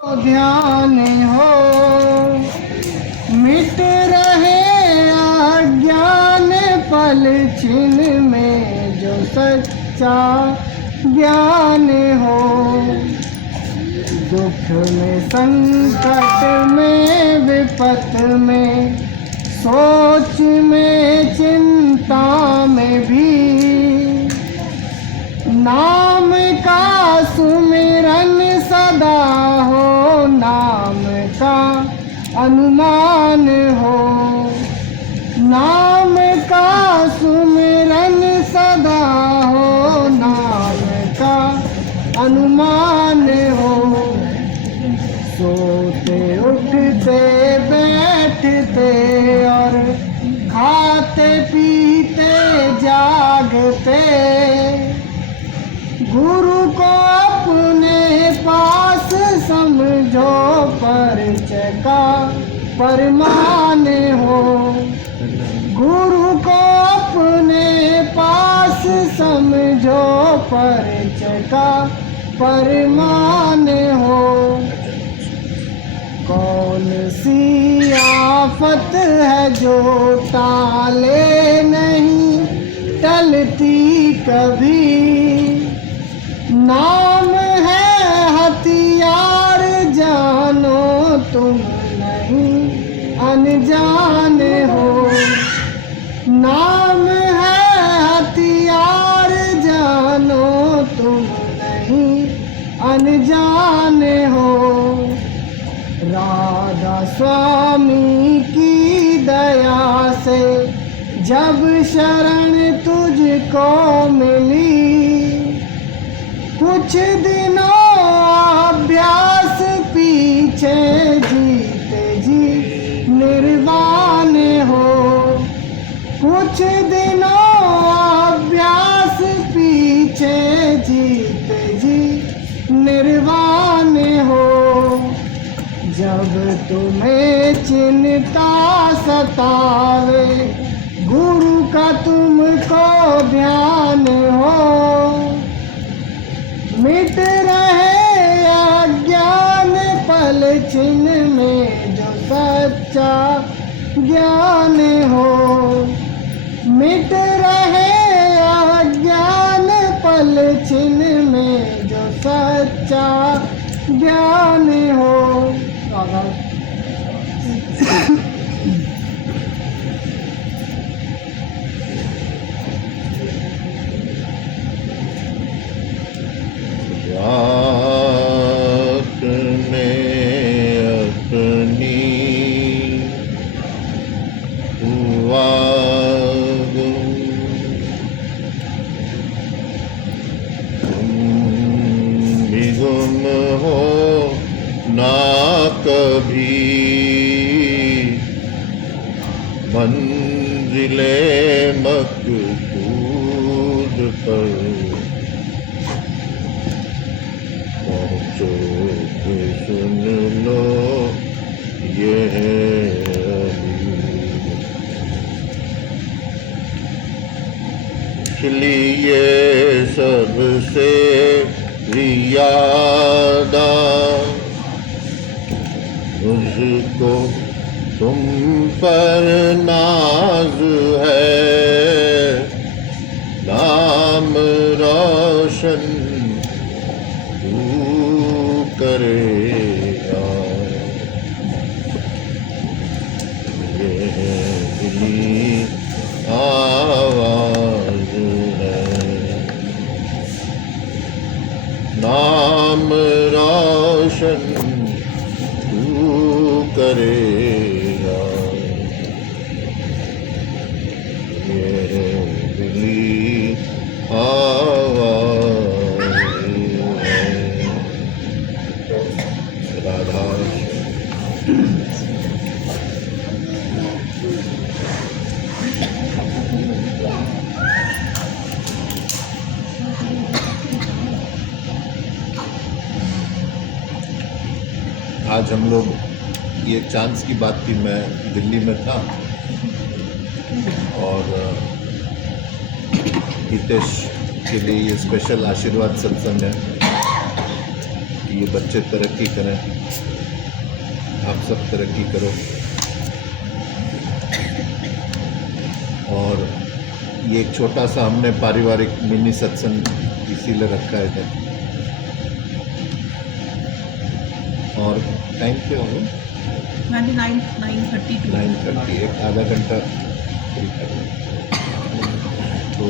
ध्यान हो, मिट रहे अज्ञान पल छिन में जो सच्चा ज्ञान हो। दुख में, संकट में, विपत में, सोच में, चिंता में भी नाम का सुमिरन सदा हो, नाम का अनुमान हो। नाम का सुमिरन सदा हो, नाम का अनुमान हो। सोते उठते बैठते और खाते पीते जागते गुरु को अपने पास समझो, परिचय का परमान हो। गुरु को अपने पास समझो, परिचय का परमान हो। कौन सी आफत है जो टाले नहीं टलती कभी। नाम है हथियार, जानो तुम नहीं अनजान हो। नाम है हथियार, जानो तुम नहीं अनजान हो। राधा स्वामी की दया से जब शरण तुझको मिली, कुछ दिनों अभ्यास पीछे जीते जी निर्वाण हो। कुछ दिनों अभ्यास पीछे जीते जी निर्वाण हो। जब तुम्हें चिंता सतावे, गुरु का तुमको ध्यान हो। मिट रहे अज्ञान पल छिन में जो सच्चा ज्ञान हो। मिट रहे अज्ञान पल छिन में जो सच्चा ज्ञान हो। आपने अपनी वाग तुम भी गुम हो ना कभी, मंजिले मकसूद पर पहुँचो के सुन लो ये इसलिए सबसे ज़्यादा मुझको तुम पर नाज है। नाम रोशन तू करेगा, ये दिली आवाज है। नाम रोशन तू करेगा, ये दिली आवाज है। राधा आज हम लोग ये चांस की बात थी, मैं दिल्ली में था और हितेश के लिए ये स्पेशल आशीर्वाद सत्संग है। ये बच्चे तरक्की करें, आप सब तरक्की करो। और ये एक छोटा सा हमने पारिवारिक मिनी सत्संग इसीलिए रखा है इधर। और टाइम क्या होगा? 9:32 9:30, एक आधा घंटा फ्री कर लें। तो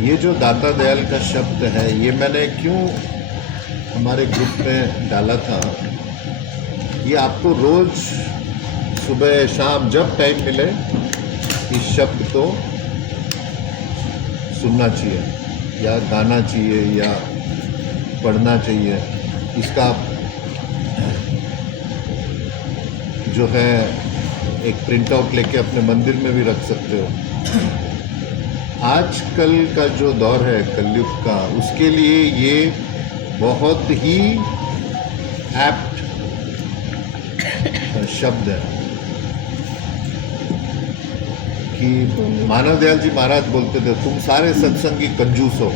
ये जो दाता दयाल का शब्द है, ये मैंने क्यों हमारे ग्रुप में डाला था, ये आपको रोज सुबह शाम जब टाइम मिले इस शब्द को सुनना चाहिए या गाना चाहिए या पढ़ना चाहिए। इसका जो है एक प्रिंट आउट लेके अपने मंदिर में भी रख सकते हो। आजकल का जो दौर है कलयुग का, उसके लिए ये बहुत ही एप्ट शब्द है कि मानव दयाल जी महाराज बोलते थे, तुम सारे सत्संगी कंजूस हो,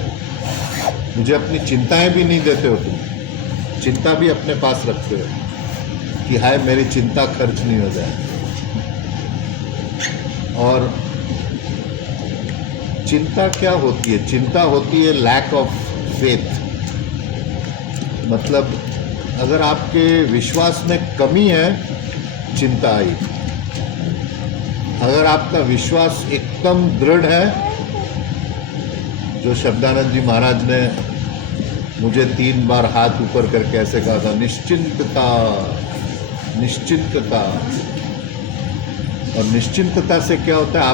मुझे अपनी चिंताएं भी नहीं देते हो, तुम चिंता भी अपने पास रखते हो कि हाय मेरी चिंता खर्च नहीं हो जाए। और चिंता क्या होती है? चिंता होती है लैक ऑफ फेथ। मतलब अगर आपके विश्वास में कमी है, चिंता आई। अगर आपका विश्वास एकदम दृढ़ है, जो शब्दानंद जी महाराज ने मुझे 3 बार हाथ ऊपर करके ऐसे कहा था, निश्चिंतता निश्चिंतता। और निश्चिंतता से क्या होता है,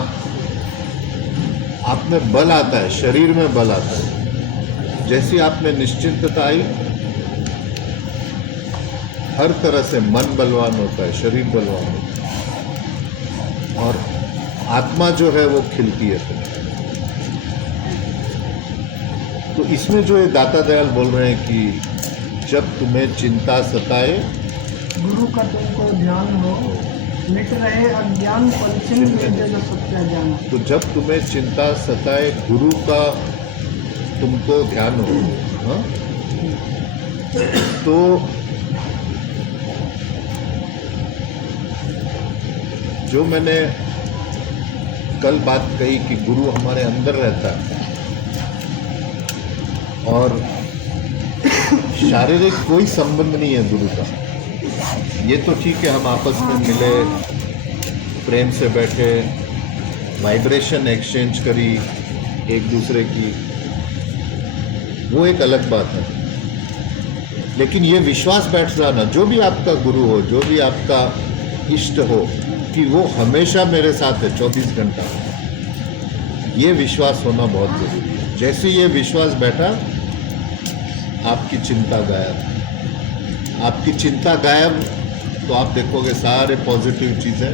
आप में बल आता है, शरीर में बल आता है। जैसी आप में निश्चिंतता आई, हर तरह से मन बलवान होता है, शरीर बलवान होता है और आत्मा जो है वो खिलती है फिर। तो इसमें जो ये दाता दयाल बोल रहे हैं कि जब तुम्हें चिंता सताए, गुरु का तुमको ध्यान हो, मिट रहे अज्ञान पलछिन में जग सत्य जान। तो जब तुम्हें चिंता सताए, गुरु का तुमको ध्यान हो, हाँ? तो जो मैंने कल बात कही कि गुरु हमारे अंदर रहता है और शारीरिक कोई संबंध नहीं है गुरु का। ये तो ठीक है, हम आपस में मिले, प्रेम से बैठे, वाइब्रेशन एक्सचेंज करी एक दूसरे की, वो एक अलग बात है। लेकिन ये विश्वास बैठ जाना, जो भी आपका गुरु हो, जो भी आपका इष्ट हो, कि वो हमेशा मेरे साथ है 24 घंटा, ये विश्वास होना बहुत जरूरी है। जैसे ये विश्वास बैठा, आपकी चिंता गायब। आपकी चिंता गायब तो आप देखोगे सारे पॉजिटिव चीज़ें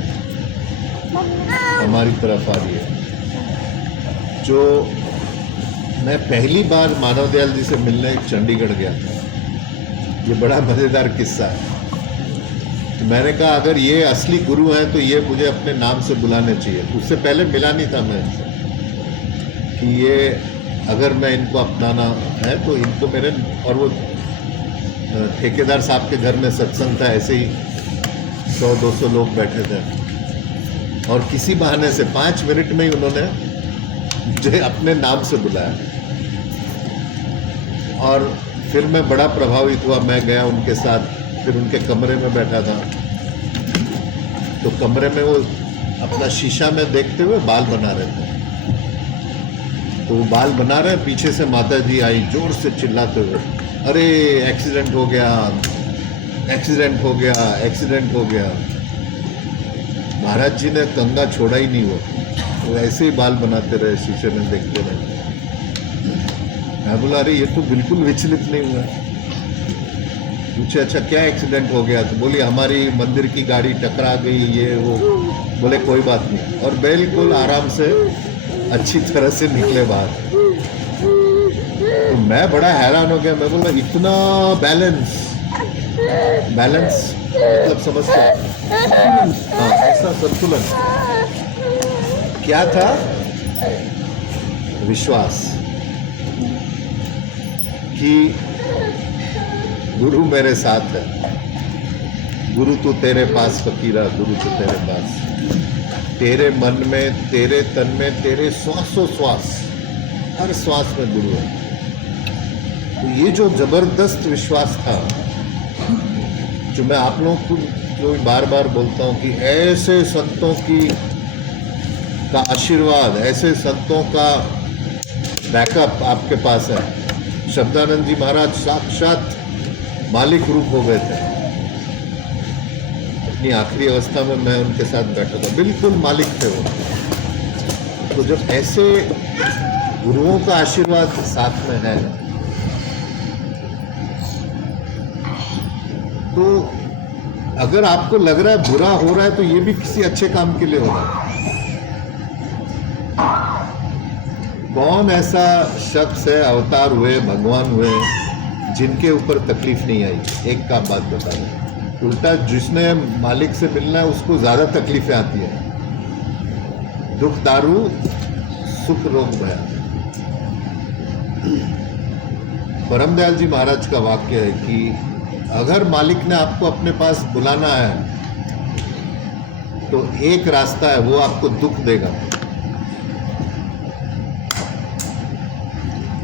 हमारी तरफ आ रही है। जो मैं पहली बार मानव दयाल जी से मिलने चंडीगढ़ गया था, ये बड़ा मज़ेदार किस्सा है। तो मैंने कहा अगर ये असली गुरु हैं तो ये मुझे अपने नाम से बुलाने चाहिए। उससे पहले मिला नहीं था मैं इनसे, कि ये अगर मैं इनको अपनाना है तो इनको मेरे, और वो ठेकेदार साहब के घर में सत्संग था, ऐसे ही 100-200 लोग बैठे थे और किसी बहाने से 5 मिनट में ही उन्होंने मुझे अपने नाम से बुलाया और फिर मैं बड़ा प्रभावित हुआ। मैं गया उनके साथ, फिर उनके कमरे में बैठा था, तो कमरे में वो अपना शीशा में देखते हुए बाल बना रहे थे। तो वो बाल बना रहे, पीछे से माता जी आई जोर से चिल्लाते हुए, अरे एक्सीडेंट हो गया, एक्सीडेंट हो गया, एक्सीडेंट हो गया। महाराज जी ने कंगा छोड़ा ही नहीं, वो ऐसे ही बाल बनाते रहे, शीशे में देखते रहे। मैं बोला अरे ये तो बिल्कुल विचलित नहीं हुआ। पूछे अच्छा क्या एक्सीडेंट हो गया? तो बोली हमारी मंदिर की गाड़ी टकरा गई, ये वो। बोले कोई बात नहीं, और बिल्कुल आराम से अच्छी तरह से निकले बाहर। तो मैं बड़ा हैरान हो गया। मैं बोला इतना बैलेंस मतलब समझते हैं? हाँ, ऐसा संतुलन क्या था? विश्वास। कि गुरु मेरे साथ है, गुरु तो तेरे पास फकीरा, गुरु तो तेरे पास, तेरे मन में, तेरे तन में, तेरे श्वासों श्वास, हर श्वास में गुरु है। तो ये जो जबरदस्त विश्वास था, जो मैं आप लोगों को जो बार बार बोलता हूँ कि ऐसे संतों का आशीर्वाद, ऐसे संतों का बैकअप आपके पास है। शब्दानंद जी महाराज साक्षात मालिक रूप हो गए थे। अपनी आखिरी अवस्था में मैं उनके साथ बैठा था, बिल्कुल मालिक थे वो। तो जब ऐसे गुरुओं का आशीर्वाद साथ में है, तो अगर आपको लग रहा है बुरा हो रहा है, तो ये भी किसी अच्छे काम के लिए हो रहा है। कौन ऐसा शख्स है, अवतार हुए, भगवान हुए, जिनके ऊपर तकलीफ नहीं आई? एक का बात बता रहे, उल्टा जिसने मालिक से मिलना है उसको ज़्यादा तकलीफें आती है। दुख दारू सुख रोग भया। परमदयाल जी महाराज का वाक्य है कि अगर मालिक ने आपको अपने पास बुलाना है, तो एक रास्ता है, वो आपको दुख देगा।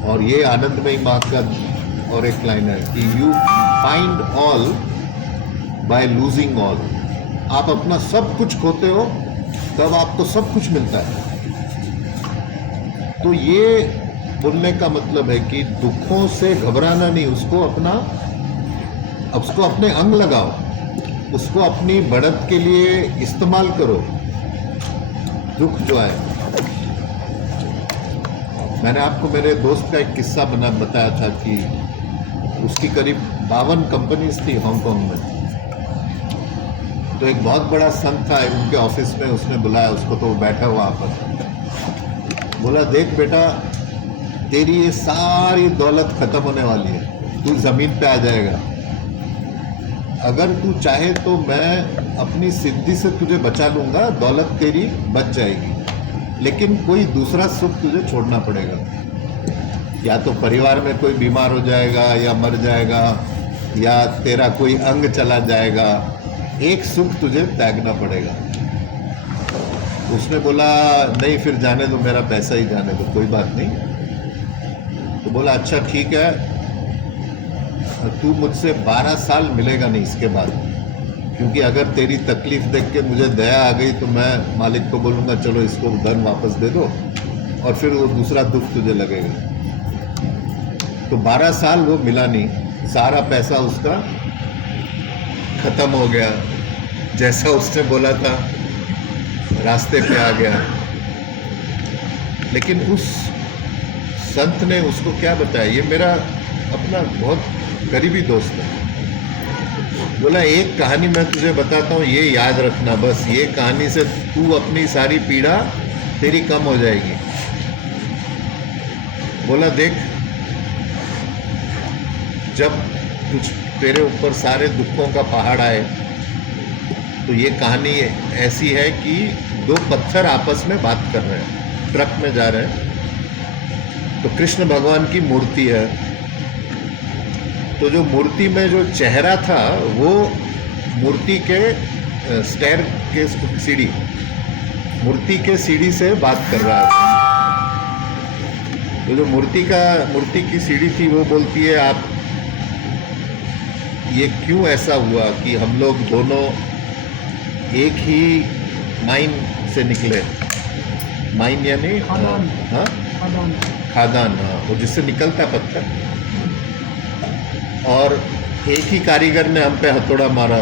और ये आनंदमयी माँ का और एक लाइन है कि you find all by losing all. आप अपना सब कुछ खोते हो, तब आपको सब कुछ मिलता है। तो ये बोलने का मतलब है कि दुखों से घबराना नहीं, उसको अपने अंग लगाओ, उसको अपनी बढ़त के लिए इस्तेमाल करो। दुख जो है, मैंने आपको मेरे दोस्त का एक किस्सा बताया था कि उसकी करीब 52 कंपनीज थी हांगकांग में। तो एक बहुत बड़ा संत था उनके ऑफिस में, उसने बुलाया उसको, तो वो बैठा वहाँ पर। बोला, देख बेटा, तेरी ये सारी दौलत खत्म होने वाली है, तू ज़मीन पे आ जाएगा। अगर तू चाहे तो मैं अपनी सिद्धि से तुझे बचा लूँगा, दौलत तेरी बच जाएगी, लेकिन कोई दूसरा सुख तुझे छोड़ना पड़ेगा। या तो परिवार में कोई बीमार हो जाएगा, या मर जाएगा, या तेरा कोई अंग चला जाएगा, एक सुख तुझे त्यागना पड़ेगा। उसने बोला, नहीं फिर जाने दो, मेरा पैसा ही जाने दो, कोई बात नहीं। तो बोला, अच्छा ठीक है, तू मुझसे 12 साल मिलेगा नहीं इसके बाद, क्योंकि अगर तेरी तकलीफ देख के मुझे दया आ गई तो मैं मालिक को बोलूँगा चलो इसको धन वापस दे दो, और फिर वो दूसरा दुख तुझे लगेगा। तो 12 साल वो मिला नहीं, सारा पैसा उसका ख़त्म हो गया। जैसा उसने बोला था रास्ते पे आ गया। लेकिन उस संत ने उसको क्या बताया, ये मेरा अपना बहुत करीबी दोस्त है। बोला, एक कहानी मैं तुझे बताता हूँ, ये याद रखना, बस ये कहानी से तू अपनी सारी पीड़ा तेरी कम हो जाएगी। बोला, देख, जब तेरे ऊपर सारे दुखों का पहाड़ आए, तो ये कहानी ऐसी है कि 2 पत्थर आपस में बात कर रहे हैं, ट्रक में जा रहे हैं। तो कृष्ण भगवान की मूर्ति है। तो जो मूर्ति में जो चेहरा था, वो मूर्ति के स्टेयर के सीढ़ी, मूर्ति के सीढ़ी से बात कर रहा है। तो जो मूर्ति की सीढ़ी थी, वो बोलती है, आप ये क्यों ऐसा हुआ कि हम लोग दोनों एक ही माइन से निकले? माइन यानी खादान, हाँ, वो जिससे निकलता है पत्थर। और एक ही कारीगर ने हम पे हथौड़ा मारा,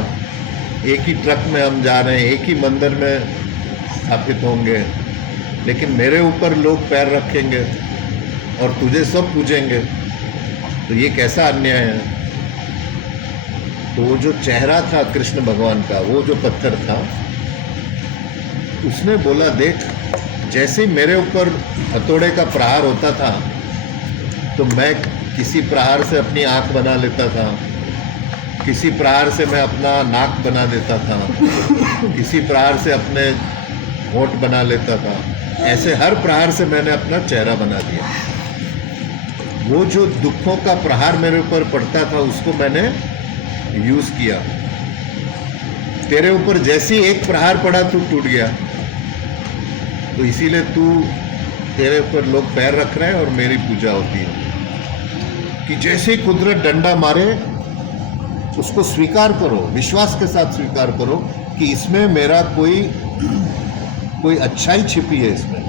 एक ही ट्रक में हम जा रहे हैं, एक ही मंदिर में स्थापित होंगे, लेकिन मेरे ऊपर लोग पैर रखेंगे और तुझे सब पूजेंगे, तो ये कैसा अन्याय है? तो वो जो चेहरा था कृष्ण भगवान का, वो जो पत्थर था, उसने बोला, देख, जैसे ही मेरे ऊपर हथौड़े का प्रहार होता था, तो मैं किसी प्रहार से अपनी आँख बना लेता था, किसी प्रहार से मैं अपना नाक बना देता था, किसी प्रहार से अपने होंठ बना लेता था। ऐसे हर प्रहार से मैंने अपना चेहरा बना दिया। वो जो दुखों का प्रहार मेरे ऊपर पड़ता था उसको मैंने यूज किया। तेरे ऊपर जैसे ही एक प्रहार पड़ा तू टूट गया, तो इसीलिए तेरे ऊपर लोग पैर रख रहे हैं और मेरी पूजा होती है कि जैसे ही कुदरत डंडा मारे उसको स्वीकार करो, विश्वास के साथ स्वीकार करो कि इसमें मेरा कोई अच्छाई छिपी है इसमें।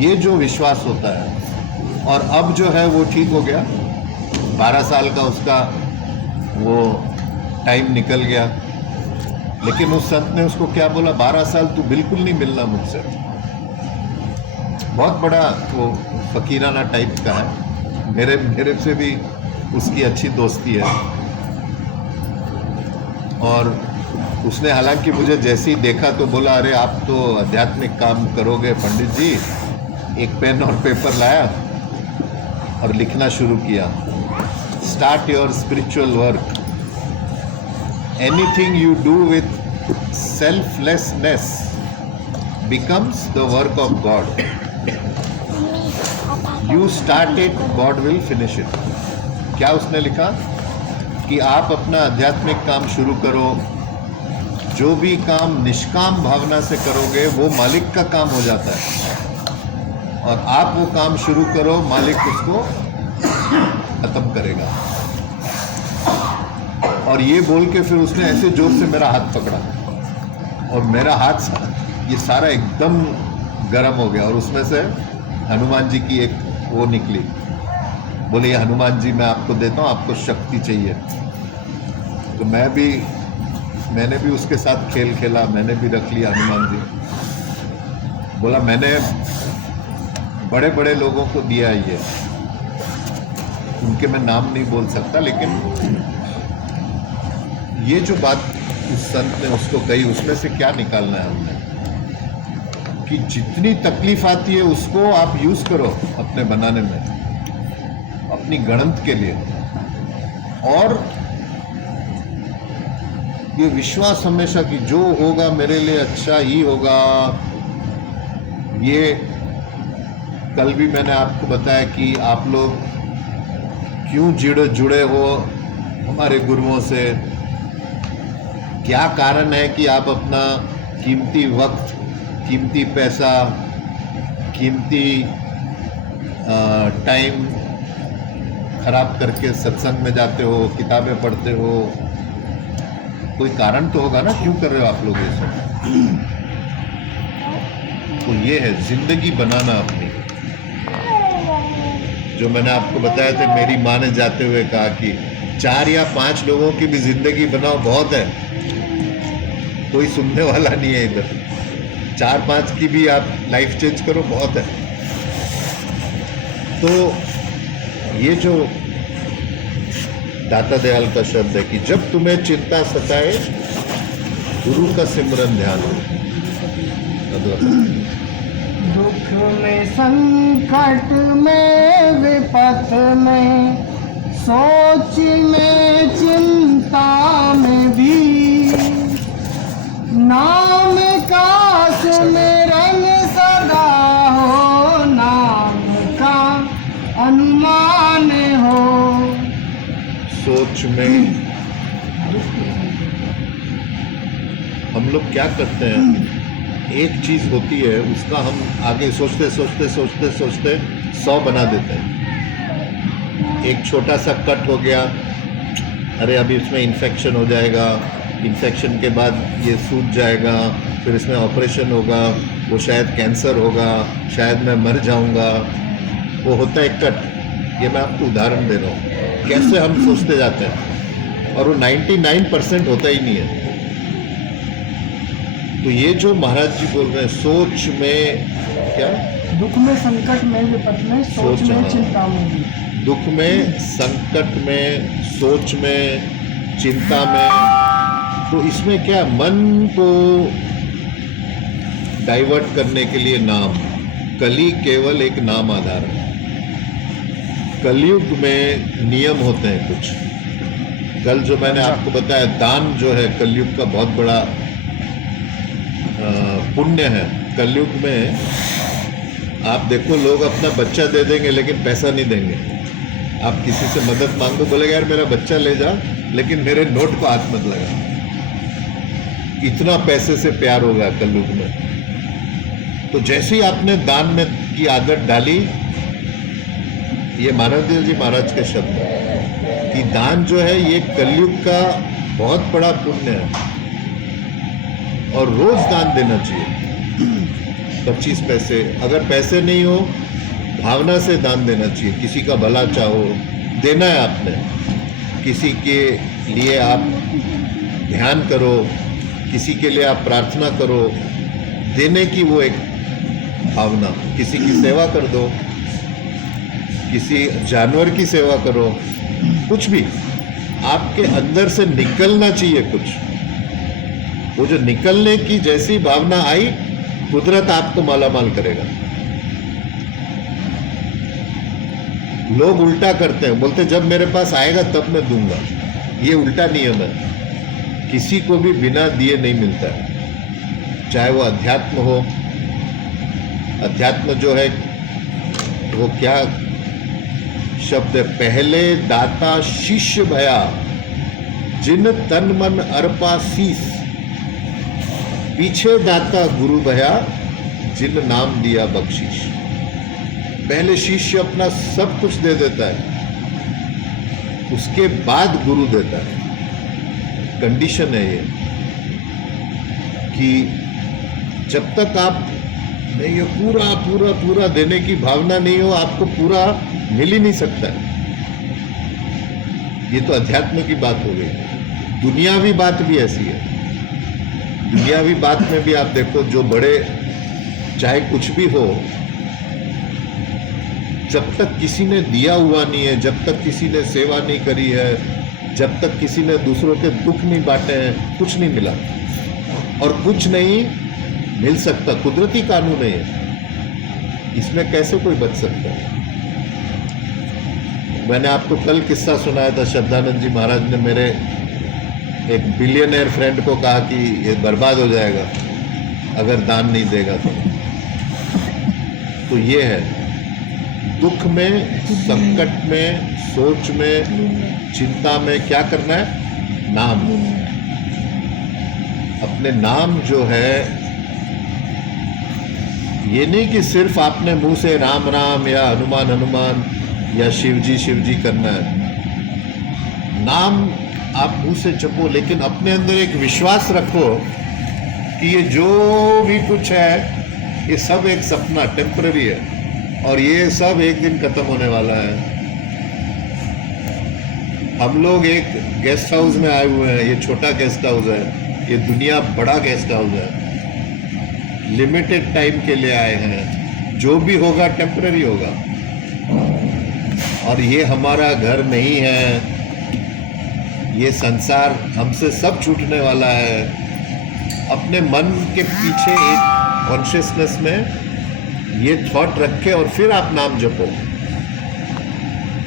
ये जो विश्वास होता है। और अब जो है वो ठीक हो गया, 12 साल का उसका वो टाइम निकल गया। लेकिन उस संत ने उसको क्या बोला, 12 साल तू बिल्कुल नहीं मिलना मुझसे। बहुत बड़ा वो फकीराना टाइप का है, मेरे से भी उसकी अच्छी दोस्ती है। और उसने हालांकि मुझे जैसे ही देखा तो बोला, अरे आप तो आध्यात्मिक काम करोगे पंडित जी। एक पेन और पेपर लाया और लिखना शुरू किया, start your spiritual work, anything you do with selflessness becomes the work of God. You start it, God will finish it. क्या उसने लिखा कि आप अपना आध्यात्मिक काम शुरू करो, जो भी काम निष्काम भावना से करोगे वो मालिक का काम हो जाता है, और आप वो काम शुरू करो, मालिक उसको खत्म करेगा। और ये बोल के फिर उसने ऐसे जोर से मेरा हाथ पकड़ा और मेरा हाथ ये सारा एकदम गर्म हो गया, और उसमें से हनुमान जी की एक वो निकली। बोले, ये हनुमान जी मैं आपको देता हूँ, आपको शक्ति चाहिए। तो मैंने भी उसके साथ खेल खेला, मैंने भी रख लिया हनुमान जी। बोला, मैंने बड़े बड़े लोगों को दिया ये, उनके मैं नाम नहीं बोल सकता, लेकिन ये जो बात उस संत ने उसको कही, उसमें से क्या निकालना है हमने, कि जितनी तकलीफ आती है उसको आप यूज करो अपने बनाने में, अपनी गणत के लिए। और ये विश्वास हमेशा कि जो होगा मेरे लिए अच्छा ही होगा। ये कल भी मैंने आपको बताया कि आप लोग क्यों जुड़े हो हमारे गुरुओं से, क्या कारण है कि आप अपना कीमती वक्त, कीमती पैसा, कीमती टाइम खराब करके सत्संग में जाते हो, किताबें पढ़ते हो। कोई कारण तो होगा ना, क्यों कर रहे हो आप लोग ये सब। तो ये है जिंदगी बनाना अपनी। जो मैंने आपको बताया था, मेरी माँ ने जाते हुए कहा कि 4 या 5 लोगों की भी जिंदगी बनाओ, बहुत है, कोई सुनने वाला नहीं है इधर। 4-5 की भी आप लाइफ चेंज करो, बहुत है। तो ये जो दाता दयाल का शब्द है कि जब तुम्हें चिंता सताए, गुरु का सिमरन ध्यान हो। दुख में, संकट में, विपत में, सोच में, चिंता में भी नाम का सुमिरन सदा हो, नाम का अनुमान हो। सोच में हम लोग क्या करते हैं, एक चीज होती है उसका हम आगे सोचते सोचते सोचते सोचते 100 बना देते हैं। एक छोटा सा कट हो गया, अरे अभी इसमें इन्फेक्शन हो जाएगा, इन्फेक्शन के बाद ये सूज जाएगा, फिर इसमें ऑपरेशन होगा, वो शायद कैंसर होगा, शायद मैं मर जाऊंगा। वो होता है कट। ये मैं आपको उदाहरण दे रहा हूँ कैसे हम सोचते जाते हैं, और वो 99% होता ही नहीं है। तो ये जो महाराज जी बोल रहे हैं, सोच में क्या, दुख में, संकट में, विपत में, सोच में, चिंता में भी। दुख में, संकट में, सोच में, चिंता में। तो इसमें क्या, मन को डाइवर्ट करने के लिए नाम, कली केवल एक नाम आधार है। कलयुग में नियम होते हैं कुछ। कल जो मैंने आपको बताया, दान जो है कलयुग का बहुत बड़ा पुण्य है। कलयुग में आप देखो लोग अपना बच्चा दे देंगे लेकिन पैसा नहीं देंगे। आप किसी से मदद मांगो, बोलेगा यार मेरा बच्चा ले जा लेकिन मेरे नोट को हाथ मत लगा। इतना पैसे से प्यार होगा कलयुग में। तो जैसे ही आपने दान में की आदत डाली, ये मानवदेव जी महाराज के शब्द हैं कि दान जो है ये कलयुग का बहुत बड़ा पुण्य है और रोज दान देना चाहिए। 25 पैसे, अगर पैसे नहीं हो भावना से दान देना चाहिए। किसी का भला चाहो, देना है आपने, किसी के लिए आप ध्यान करो, किसी के लिए आप प्रार्थना करो, देने की वो एक भावना। किसी की सेवा कर दो, किसी जानवर की सेवा करो, कुछ भी आपके अंदर से निकलना चाहिए कुछ। वो जो निकलने की जैसी भावना आई, कुदरत आपको मालामाल करेगा। लोग उल्टा करते हैं, बोलते जब मेरे पास आएगा तब मैं दूंगा। ये उल्टा नियम है, किसी को भी बिना दिए नहीं मिलता है। चाहे वो अध्यात्म हो, अध्यात्म जो है वो क्या शब्द है, पहले दाता शिष्य भया जिन तन मन अर्पा शीस, पीछे दाता गुरु भया जिन नाम दिया बख्शीश। पहले शिष्य अपना सब कुछ दे देता है, उसके बाद गुरु देता है। कंडीशन है ये कि जब तक आप नहीं ये पूरा पूरा पूरा देने की भावना नहीं हो, आपको पूरा मिल ही नहीं सकता है। ये तो अध्यात्म की बात हो गई। दुनियावी बात भी ऐसी है। दुनियावी बात में भी आप देखो, जो बड़े चाहे कुछ भी हो, जब तक किसी ने दिया हुआ नहीं है, जब तक किसी ने सेवा नहीं करी है, जब तक किसी ने दूसरों के दुख नहीं बांटे हैं, कुछ नहीं मिला और कुछ नहीं मिल सकता। कुदरती कानून है ये, इसमें कैसे कोई बच सकता है। मैंने आपको कल किस्सा सुनाया था, श्रद्धानंद जी महाराज ने मेरे एक बिलियनर फ्रेंड को कहा कि ये बर्बाद हो जाएगा अगर दान नहीं देगा तो ये है, दुख में, संकट में, सोच में, चिंता में क्या करना है? नाम। अपने नाम जो है, ये नहीं कि सिर्फ आपने मुंह से राम राम या हनुमान हनुमान या शिवजी शिवजी करना है। नाम आप मुंह से जपो, लेकिन अपने अंदर एक विश्वास रखो कि ये जो भी कुछ है ये सब एक सपना, टेम्पररी है और ये सब एक दिन खत्म होने वाला है। हम लोग एक गेस्ट हाउस में आए हुए हैं, ये छोटा गेस्ट हाउस है, ये दुनिया बड़ा गेस्ट हाउस है। लिमिटेड टाइम के लिए आए हैं, जो भी होगा टेम्पररी होगा और ये हमारा घर नहीं है। ये संसार हमसे सब छूटने वाला है। अपने मन के पीछे एक कॉन्शियसनेस में ये थॉट रखे और फिर आप नाम जपो,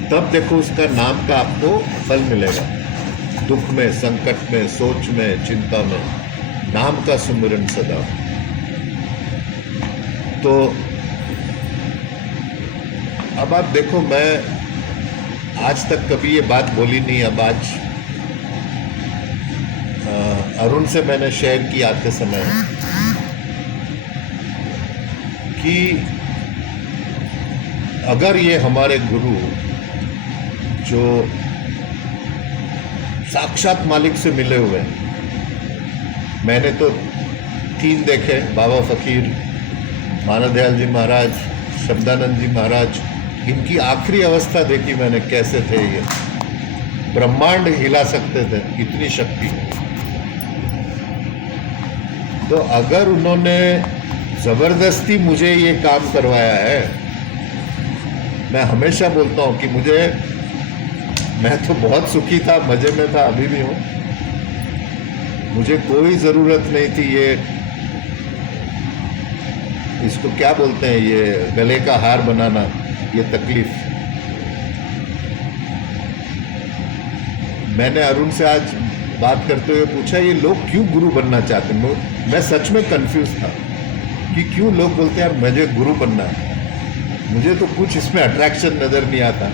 तब देखो उसका नाम का आपको फल मिलेगा। दुख में, संकट में, सोच में, चिंता में, नाम का सुमिरन सदा। तो अब आप देखो, मैं आज तक कभी ये बात बोली नहीं, अब आज अरुण से मैंने शेयर की आते समय कि अगर ये हमारे गुरु जो साक्षात मालिक से मिले हुए हैं, मैंने तो 3 देखे, बाबा फकीर, मानवदयाल जी महाराज, शब्दानंद जी महाराज, इनकी आखिरी अवस्था देखी मैंने, कैसे थे ये, ब्रह्मांड हिला सकते थे, इतनी शक्ति। तो अगर उन्होंने ज़बरदस्ती मुझे ये काम करवाया है, मैं हमेशा बोलता हूँ कि मैं तो बहुत सुखी था, मज़े में था, अभी भी हूँ। मुझे कोई ज़रूरत नहीं थी ये, इसको क्या बोलते हैं, ये गले का हार बनाना, ये तकलीफ। मैंने अरुण से आज बात करते हुए पूछा, ये लोग क्यों गुरु बनना चाहते हैं? मैं सच में कंफ्यूज था कि क्यों लोग बोलते हैं यार मुझे गुरु बनना है। मुझे तो कुछ इसमें अट्रैक्शन नज़र नहीं आता।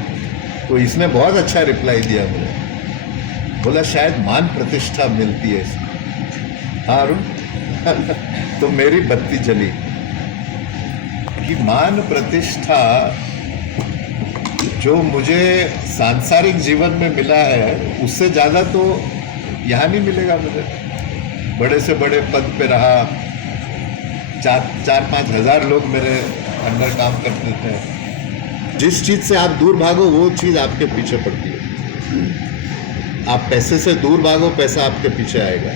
तो इसने बहुत अच्छा रिप्लाई दिया मुझे, बोला शायद मान प्रतिष्ठा मिलती है इसमें। हाँ अरुण तो मेरी बत्ती जली कि मान प्रतिष्ठा जो मुझे सांसारिक जीवन में मिला है उससे ज़्यादा तो यहाँ नहीं मिलेगा मुझे। बड़े से बड़े पद पे रहा, 4-5 हज़ार लोग मेरे अंडर काम करते थे। जिस चीज़ से आप दूर भागो वो चीज़ आपके पीछे पड़ती है। आप पैसे से दूर भागो, पैसा आपके पीछे आएगा।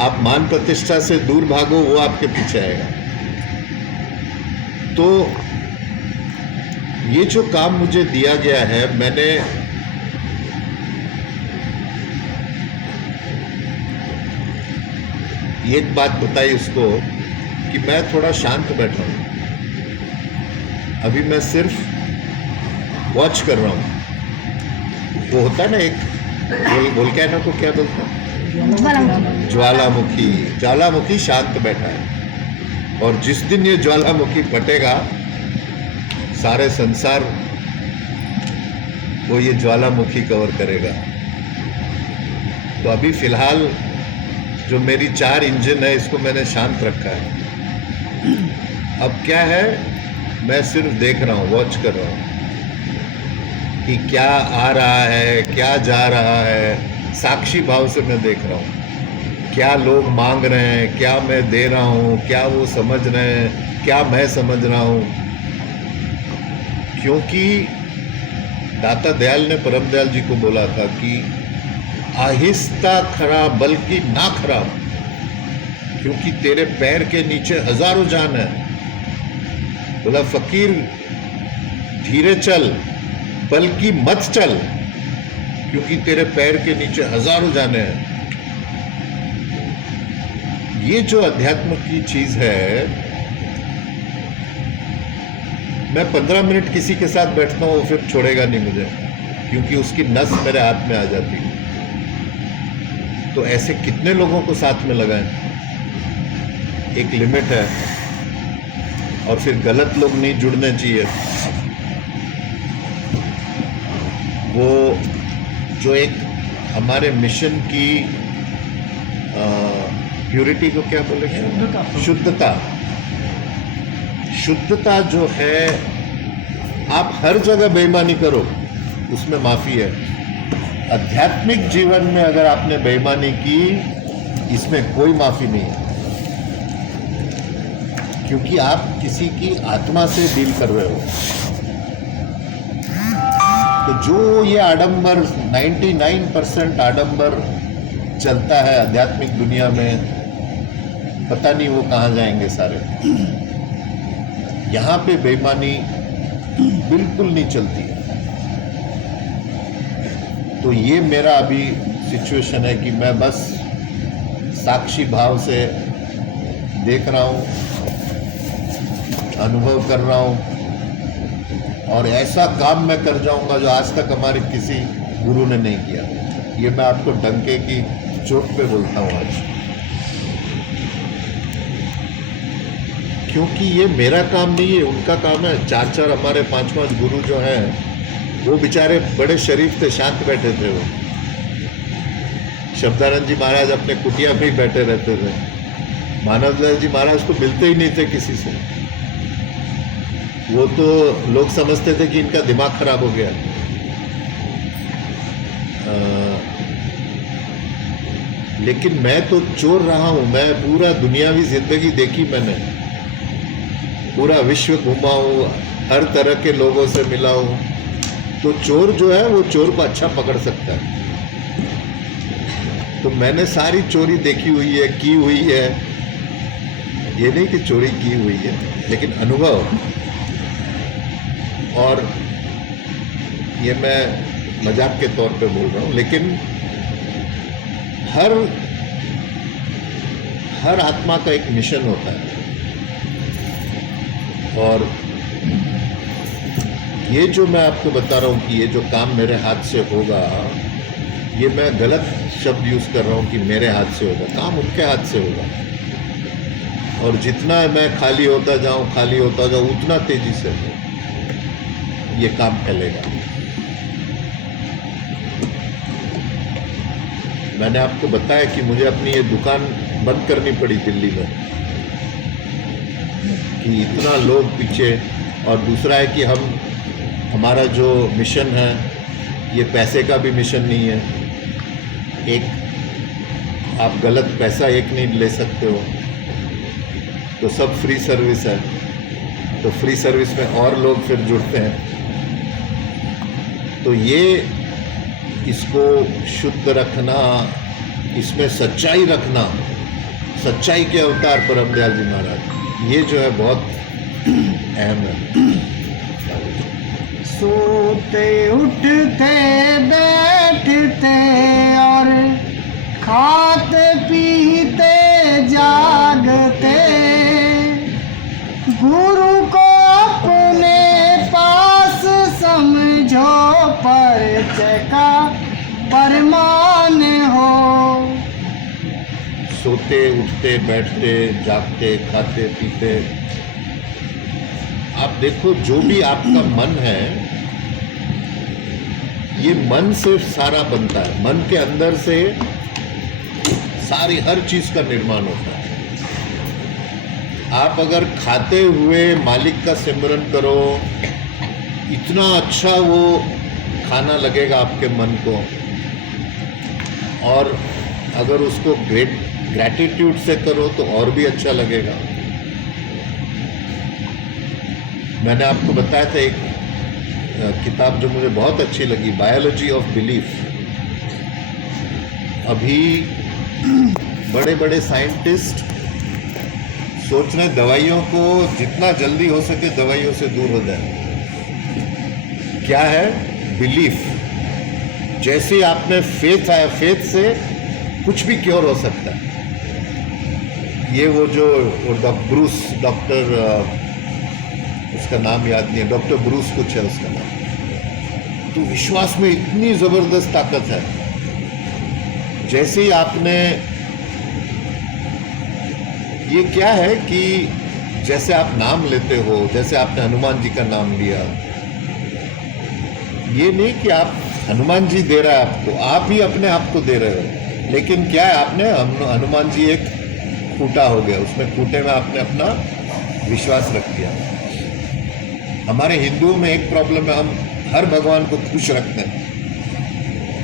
आप मान प्रतिष्ठा से दूर भागो, वो आपके पीछे आएगा। तो ये जो काम मुझे दिया गया है, मैंने एक बात बताई उसको कि मैं थोड़ा शांत बैठा हूँ, अभी मैं सिर्फ वॉच कर रहा हूँ। वो होता है ना एक वोल्केनो को क्या बोलते हैं, ज्वालामुखी शांत बैठा है। और जिस दिन ये ज्वालामुखी फटेगा सारे संसार वो ये ज्वालामुखी कवर करेगा। तो अभी फिलहाल जो मेरी 4 इंजन है इसको मैंने शांत रखा है। अब क्या है, मैं सिर्फ देख रहा हूँ, वॉच कर रहा हूँ कि क्या आ रहा है, क्या जा रहा है। साक्षी भाव से मैं देख रहा हूँ क्या लोग मांग रहे हैं, क्या मैं दे रहा हूँ, क्या वो समझ रहे हैं, क्या मैं समझ रहा हूँ। क्योंकि दाता दयाल ने परम दयाल जी को बोला था कि आहिस्ता खरा बल्कि ना खराब, क्योंकि तेरे पैर के नीचे हजारों जान है। बोला फकीर धीरे चल बल्कि मत चल, क्योंकि तेरे पैर के नीचे हजारों जाने हैं। ये जो अध्यात्म की चीज है, मैं 15 मिनट किसी के साथ बैठता हूँ वो फिर छोड़ेगा नहीं मुझे, क्योंकि उसकी नस मेरे हाथ में आ जाती है। तो ऐसे कितने लोगों को साथ में लगाएं, एक लिमिट है। और फिर गलत लोग नहीं जुड़ने चाहिए। वो जो एक हमारे मिशन की प्यूरिटी को क्या बोलेंगे, शुद्धता जो है, आप हर जगह बेईमानी करो उसमें माफ़ी है। आध्यात्मिक जीवन में अगर आपने बेईमानी की, इसमें कोई माफ़ी नहीं है, क्योंकि आप किसी की आत्मा से डील कर रहे हो। तो जो ये आडंबर 99% आडंबर चलता है आध्यात्मिक दुनिया में, पता नहीं वो कहाँ जाएंगे सारे। यहाँ पे बेईमानी बिल्कुल नहीं चलती है। तो ये मेरा अभी सिचुएशन है कि मैं बस साक्षी भाव से देख रहा हूँ, अनुभव कर रहा हूँ, और ऐसा काम मैं कर जाऊंगा जो आज तक हमारे किसी गुरु ने नहीं किया। ये मैं आपको डंके की चोट पे बोलता हूँ आज, क्योंकि ये मेरा काम नहीं है, उनका काम है। 4 हमारे 5 गुरु जो हैं, वो बेचारे बड़े शरीफ थे, शांत बैठे थे। वो शब्दानंद जी महाराज अपने कुटिया में ही बैठे रहते थे। मानवलाल जी महाराज तो मिलते ही नहीं थे किसी से। वो तो लोग समझते थे कि इनका दिमाग खराब हो गया। लेकिन मैं तो चोर रहा हूं। मैं पूरा दुनियावी जिंदगी देखी, मैंने पूरा विश्व घूमा हूं, हर तरह के लोगों से मिला हूं। तो चोर जो है वो चोर को अच्छा पकड़ सकता है। तो मैंने सारी चोरी देखी हुई है, की हुई है। ये नहीं कि चोरी की हुई है, लेकिन अनुभव। और ये मैं मजाक के तौर पे बोल रहा हूँ, लेकिन हर आत्मा का एक मिशन होता है। और ये जो मैं आपको बता रहा हूँ कि ये जो काम मेरे हाथ से होगा, ये मैं गलत शब्द यूज़ कर रहा हूँ कि मेरे हाथ से होगा। काम उनके हाथ से होगा। और जितना मैं खाली होता जाऊँ उतना तेज़ी से हो। ये काम फैलेगा। मैंने आपको बताया कि मुझे अपनी ये दुकान बंद करनी पड़ी दिल्ली में, कि इतना लोग पीछे। और दूसरा है कि हमारा जो मिशन है ये पैसे का भी मिशन नहीं है। एक आप गलत पैसा एक नहीं ले सकते हो, तो सब फ्री सर्विस है, तो फ्री सर्विस में और लोग फिर जुड़ते हैं। तो ये इसको शुद्ध रखना, इसमें सच्चाई रखना, सच्चाई के अवतार परम दयाल जी महाराज, ये जो है बहुत अहम है। सोते उठते बैठते और खाते पीते जागते गुरु को अपने पास समझो, परिचय का परमान हो। सोते उठते बैठते जागते खाते पीते, आप देखो जो भी आपका मन है, ये मन से सारा बनता है। मन के अंदर से सारी हर चीज का निर्माण होता है। आप अगर खाते हुए मालिक का सिमरन करो, इतना अच्छा वो खाना लगेगा आपके मन को। और अगर उसको ग्रेटिट्यूड से करो तो और भी अच्छा लगेगा। मैंने आपको बताया था एक किताब जो मुझे बहुत अच्छी लगी, बायोलॉजी ऑफ बिलीफ। अभी बड़े बड़े साइंटिस्ट सोच रहे हैं दवाइयों को जितना जल्दी हो सके दवाइयों से दूर हो जाए। क्या है? बिलीफ। जैसे आपने फेथ आया, फेथ से कुछ भी क्योर हो सकता है। ये वो जो डॉक्टर उसका नाम याद नहीं है, डॉक्टर ब्रूस कुछ है उसका नाम। तो विश्वास में इतनी जबरदस्त ताकत है। जैसे ही आपने, ये क्या है कि जैसे आप नाम लेते हो, जैसे आपने हनुमान जी का नाम लिया, ये नहीं कि आप हनुमान जी दे रहा है आपको, आप ही अपने आप को दे रहे हो। लेकिन क्या है, आपने हनुमान जी एक खूंटा हो गया, उसमें खूंटे में आपने अपना विश्वास रख दिया। हमारे हिंदुओं में एक प्रॉब्लम है, हम हर भगवान को खुश रखते हैं।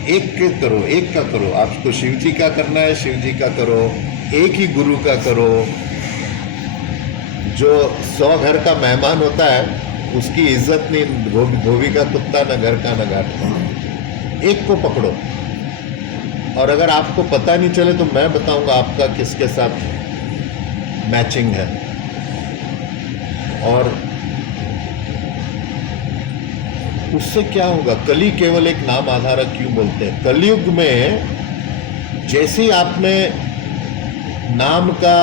एक के करो, एक का करो। आपको शिव जी का करना है, शिव जी का करो। एक ही गुरु का करो। जो 100 घर का मेहमान होता है उसकी इज्जत नहीं, धोबी का कुत्ता न घर का न घाट का। एक को पकड़ो। और अगर आपको पता नहीं चले तो मैं बताऊंगा आपका किसके साथ मैचिंग है। और उससे क्या होगा? कली केवल एक नाम आधारक क्यों बोलते हैं? कलयुग में जैसे ही आपने नाम का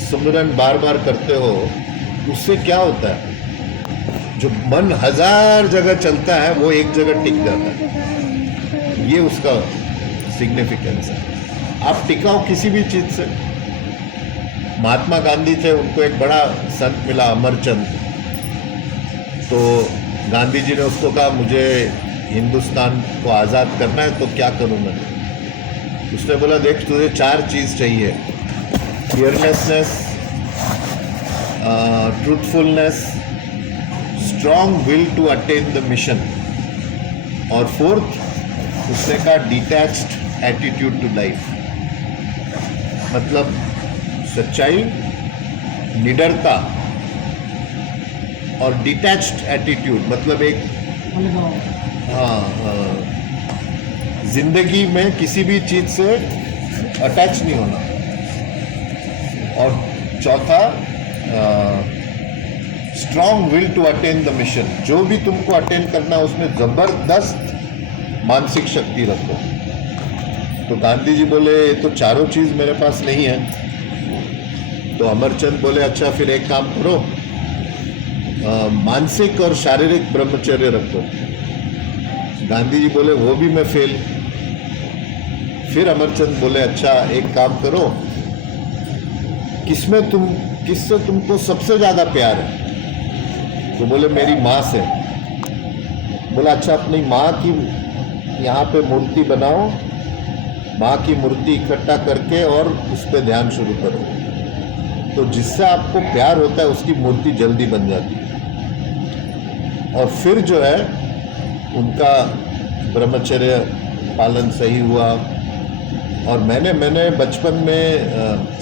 सुमिरन बार बार करते हो, उससे क्या होता है? जो मन 1000 जगह चलता है वो एक जगह टिक जाता है। ये उसका सिग्निफिकेंस है। आप टिकाओ किसी भी चीज से। महात्मा गांधी थे, उनको एक बड़ा संत मिला, अमरचंद। तो गांधी जी ने उसको कहा, मुझे हिंदुस्तान को आज़ाद करना है तो क्या करूं मैं? उसने बोला, देख तुझे 4 चीज़ चाहिए, fearlessness, truthfulness, strong will to attain the mission, और 4th उसने कहा डिटैच्ड एटीट्यूड टू लाइफ। मतलब सच्चाई, निडरता और डिटैच्ड एटीट्यूड, मतलब एक जिंदगी में किसी भी चीज से अटैच नहीं होना। और चौथा, strong will to attain the mission. जो भी तुमको अटेन करना उसमें जबरदस्त मानसिक शक्ति रखो। तो गांधी जी बोले, ये तो चारों चीज मेरे पास नहीं है। तो अमरचंद बोले, अच्छा फिर एक काम करो, मानसिक और शारीरिक ब्रह्मचर्य रखो। गांधी जी बोले, वो भी मैं फेल। फिर अमरचंद बोले, अच्छा एक काम करो, किससे तुमको सबसे ज्यादा प्यार है? तो बोले, मेरी माँ से। बोला अच्छा अपनी माँ की यहाँ पे मूर्ति बनाओ, माँ की मूर्ति इकट्ठा करके और उस पर ध्यान शुरू करो, तो जिससे आपको प्यार होता है उसकी मूर्ति जल्दी बन जाती है। और फिर जो है उनका ब्रह्मचर्य पालन सही हुआ। और मैंने बचपन में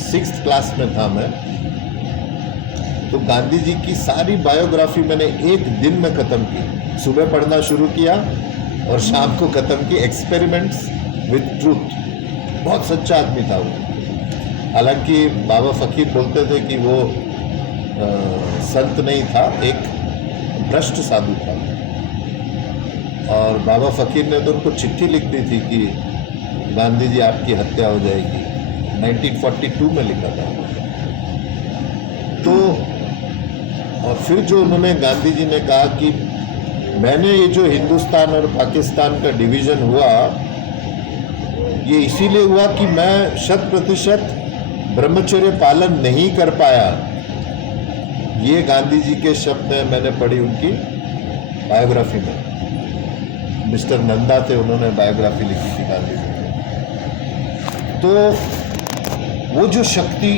6th क्लास में था मैं, तो गांधी जी की सारी बायोग्राफी मैंने एक दिन में ख़त्म की। सुबह पढ़ना शुरू किया और शाम को ख़त्म की। Experiments with truth. बहुत सच्चा आदमी था वो। हालांकि बाबा फ़कीर बोलते थे कि वो संत नहीं था, एक भ्रष्ट साधु था। और बाबा फ़कीर ने तो उनको चिट्ठी लिख दी थी कि गांधी जी आपकी हत्या हो जाएगी। 1942 में लिखा था। तो और फिर जो उन्होंने, गांधी जी ने कहा कि मैंने ये जो हिंदुस्तान और पाकिस्तान का डिवीज़न हुआ, ये इसीलिए हुआ कि मैं 100% ब्रह्मचर्य पालन नहीं कर पाया। ये गांधी जी के शब्द हैं, मैंने पढ़ी उनकी बायोग्राफी में। मिस्टर नंदा थे, उन्होंने बायोग्राफी लिखी थी गांधी जी की। तो वो जो शक्ति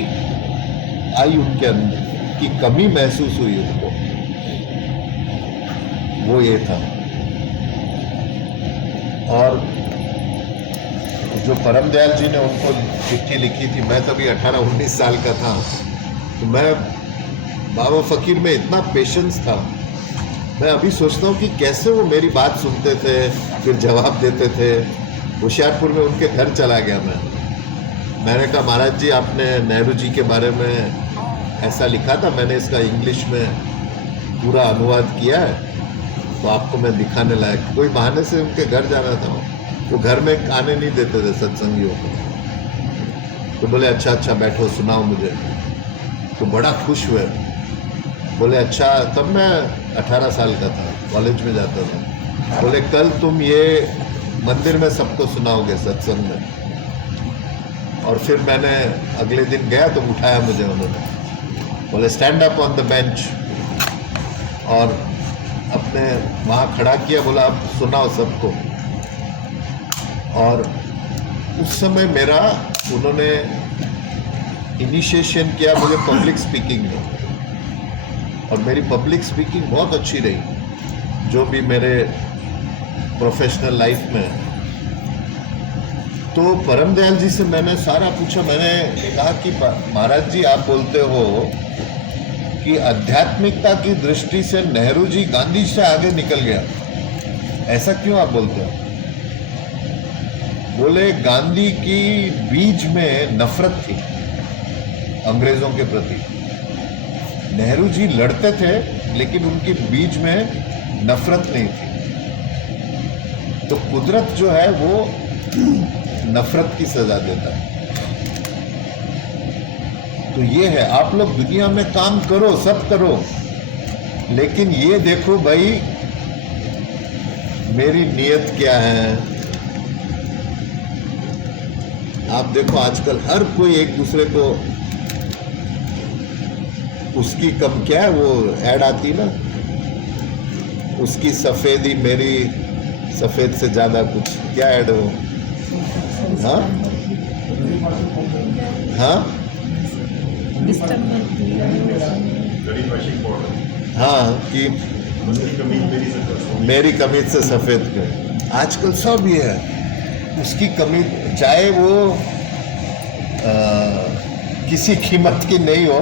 आई उनके अंदर की कमी महसूस हुई उनको, वो ये था। और जो परम दयाल जी ने उनको चिट्ठी लिखी थी, मैं तभी 18-19 साल का था, तो मैं बाबा फ़कीर में इतना पेशेंस था। मैं अभी सोचता हूँ कि कैसे वो मेरी बात सुनते थे, फिर जवाब देते थे। होशियारपुर में उनके घर चला गया मैंने कहा महाराज जी आपने नेहरू जी के बारे में ऐसा लिखा था, मैंने इसका इंग्लिश में पूरा अनुवाद किया है, तो आपको मैं दिखाने लायक। कोई बहाने से उनके घर जाना था, वो घर में आने नहीं देते थे सत्संगियों को। तो बोले अच्छा बैठो सुनाओ मुझे। तो बड़ा खुश हुए, बोले अच्छा। तब मैं 18 साल का था, कॉलेज में जाता था। बोले कल तुम ये मंदिर में सबको सुनाओगे सत्संग में। और फिर मैंने अगले दिन गया तो उठाया मुझे उन्होंने, बोले stand up on the bench, और अपने वहाँ खड़ा किया, बोला अब सुनाओ सबको। और उस समय मेरा, उन्होंने इनिशिएशन किया मुझे पब्लिक स्पीकिंग में, और मेरी पब्लिक स्पीकिंग बहुत अच्छी रही, जो भी मेरे प्रोफेशनल लाइफ में। तो परम दयाल जी से मैंने सारा पूछा। मैंने कहा कि महाराज जी आप बोलते हो कि आध्यात्मिकता की दृष्टि से नेहरू जी गांधी से आगे निकल गया, ऐसा क्यों आप बोलते हो? बोले गांधी की बीज में नफरत थी अंग्रेजों के प्रति। नेहरू जी लड़ते थे लेकिन उनके बीज में नफरत नहीं थी। तो कुदरत जो है वो नफरत की सजा देता है। तो ये है, आप लोग दुनिया में काम करो, सब करो, लेकिन ये देखो भाई मेरी नीयत क्या है। आप देखो आजकल हर कोई एक दूसरे को, उसकी कम क्या है वो ऐड आती ना, उसकी सफेदी मेरी सफेद से ज्यादा, कुछ क्या ऐड हो। हाँ हाँ हाँ कि मेरी कमीज से सफेद क्यों। आजकल सब ये है, उसकी कमीज चाहे वो किसी कीमत की नहीं हो,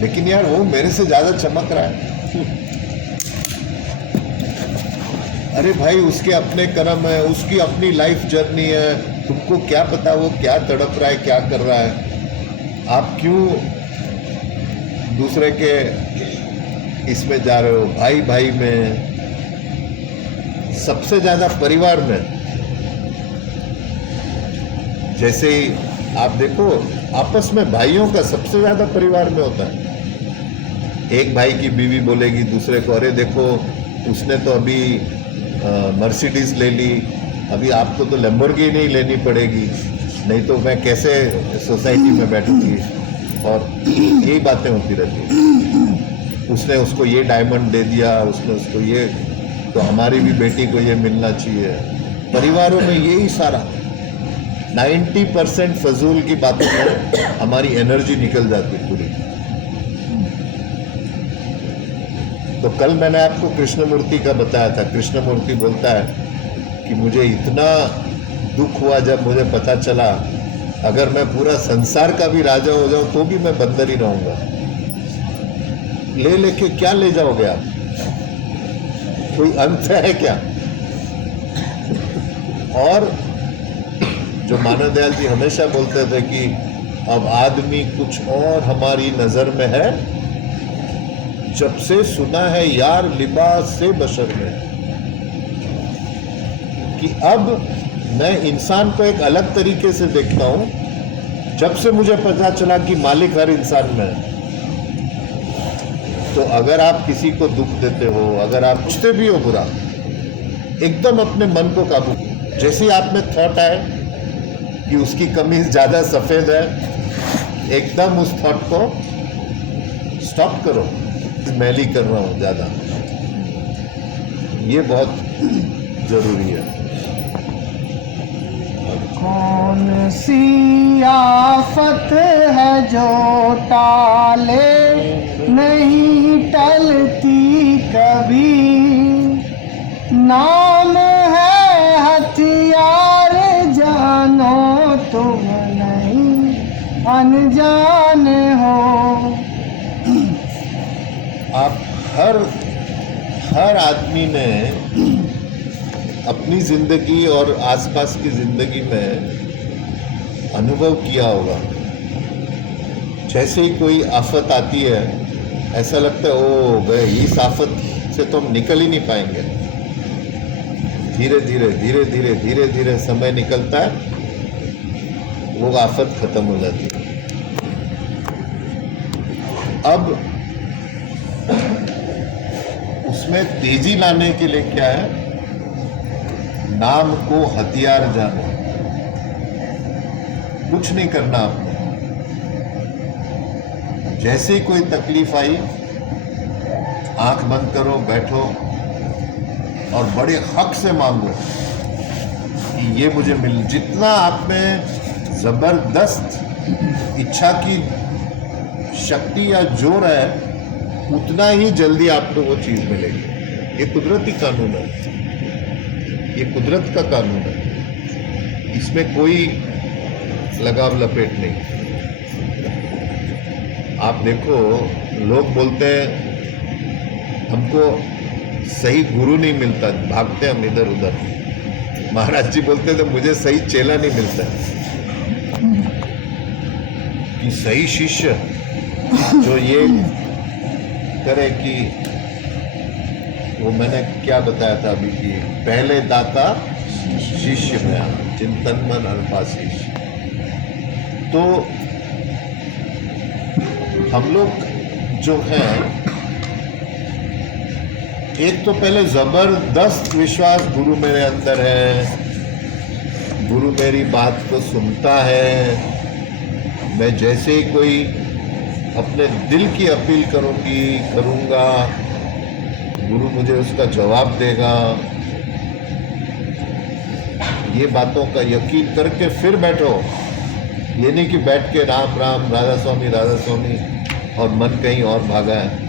लेकिन यार वो मेरे से ज्यादा चमक रहा है। अरे भाई उसके अपने कर्म है, उसकी अपनी लाइफ जर्नी है, तुमको क्या पता वो क्या तड़प रहा है, क्या कर रहा है। आप क्यों दूसरे के इसमें जा रहे हो? भाई भाई में, सबसे ज्यादा परिवार में। जैसे ही आप देखो आपस में भाइयों का सबसे ज्यादा परिवार में होता है। एक भाई की बीवी बोलेगी दूसरे को, अरे देखो उसने तो अभी मर्सिडीज ले ली, अभी आपको तो लैम्बोर्गिनी लेनी पड़ेगी, नहीं तो मैं कैसे सोसाइटी में बैठूंगी। और यही बातें होती रहती हैं। उसने उसको ये डायमंड दे दिया, उसने उसको ये। तो हमारी भी बेटी को ये मिलना चाहिए। परिवारों में यही सारा 90% फजूल की बातों में हमारी एनर्जी निकल जाती पूरी। तो कल मैंने आपको कृष्णमूर्ति का बताया था। कृष्णमूर्ति बोलता है कि मुझे इतना दुख हुआ जब मुझे पता चला अगर मैं पूरा संसार का भी राजा हो जाऊं तो भी मैं बंदर ही रहूंगा। ले लेके क्या ले जाओगे आप? कोई अंत है क्या? और जो मानव दयाल जी हमेशा बोलते थे कि अब आदमी कुछ और हमारी नजर में है जब से सुना है यार लिबास से बशर में, कि अब मैं इंसान को एक अलग तरीके से देखता हूं जब से मुझे पता चला कि मालिक हर इंसान में है। तो अगर आप किसी को दुख देते हो, अगर आप पूछते भी हो बुरा, एकदम अपने मन को काबू। जैसे ही आप में थॉट आए कि उसकी कमीज ज्यादा सफेद है, एकदम उस थॉट को स्टॉप करो, मैली कर रहा हूं ज्यादा। ये बहुत जरूरी है। कौन सी आफत है जो टाले नहीं टलती कभी, नाम है हथियार जानो तुम नहीं अनजान हो। आप हर आदमी ने अपनी जिंदगी और आसपास की जिंदगी में अनुभव किया होगा। जैसे ही कोई आफत आती है ऐसा लगता है ओ गए, इस आफत से तो हम निकल ही नहीं पाएंगे। धीरे धीरे धीरे धीरे धीरे धीरे समय निकलता है, वो आफत खत्म हो जाती है। अब उसमें तेजी लाने के लिए क्या है? नाम को हथियार जानो। कुछ नहीं करना आपने। जैसे ही कोई तकलीफ आई, आंख बंद करो, बैठो और बड़े हक से मांगो कि ये मुझे मिल। जितना आप में जबरदस्त इच्छा की शक्ति या जोर है, उतना ही जल्दी आपको वो चीज मिलेगी। ये कुदरती कानून है, ये कुदरत का कानून है, इसमें कोई लगाव लपेट नहीं। आप देखो, लोग बोलते हैं हमको सही गुरु नहीं मिलता, भागते हम इधर उधर। महाराज जी बोलते थे मुझे सही चेला नहीं मिलता, कि सही शिष्य जो ये करे कि वो मैंने क्या बताया था अभी कि पहले दाता शिष्य में चिंतन मन अल्पाशीष। तो हम लोग जो हैं, एक तो पहले जबरदस्त विश्वास गुरु मेरे अंदर है, गुरु मेरी बात को सुनता है। मैं जैसे ही कोई अपने दिल की अपील करूंगा, गुरु मुझे उसका जवाब देगा। ये बातों का यकीन करके फिर बैठो। ये नहीं कि बैठ के राम राम राधा स्वामी और मन कहीं और भागा है।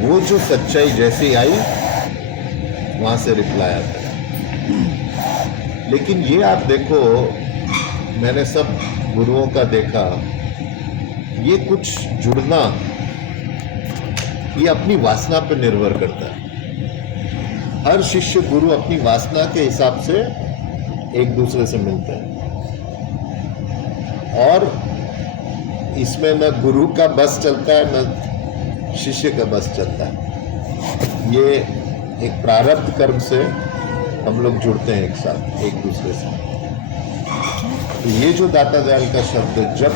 वो जो सच्चाई जैसी आई वहां से रिप्लाई आता है। लेकिन ये आप देखो, मैंने सब गुरुओं का देखा, ये कुछ जुड़ना ये अपनी वासना पर निर्भर करता है। हर शिष्य गुरु अपनी वासना के हिसाब से एक दूसरे से मिलते हैं, और इसमें न गुरु का बस चलता है न शिष्य का बस चलता है। ये एक प्रारब्ध कर्म से हम लोग जुड़ते हैं एक साथ एक दूसरे से। तो ये जो दाता दयाल का शब्द, जब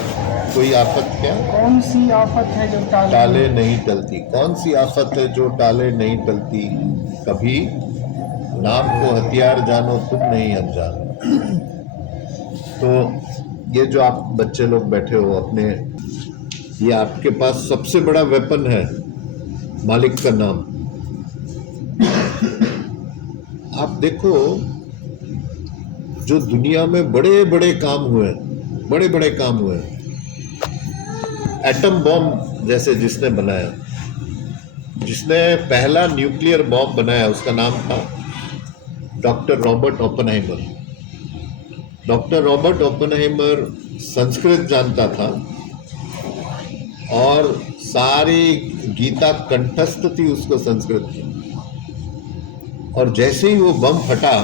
कोई आफत, क्या कौन सी आफत है जो टाले नहीं टलती, कौन सी आफत है जो टाले नहीं टलती कभी, नाम को हथियार जानो तुम नहीं अनजान। तो ये जो आप बच्चे लोग बैठे हो अपने, ये आपके पास सबसे बड़ा वेपन है मालिक का नाम। आप देखो, जो दुनिया में बड़े बड़े काम हुए, बड़े बड़े काम हुए, एटम बॉम्ब जैसे जिसने बनाया, जिसने पहला न्यूक्लियर बॉम्ब बनाया, उसका नाम था doctor Robert Oppenheimer. Doctor Robert Oppenheimer Sanskrit जानता था और सारी गीता कंठस्थ थी उसको संस्कृत की। और जैसे ही वो बम फटा,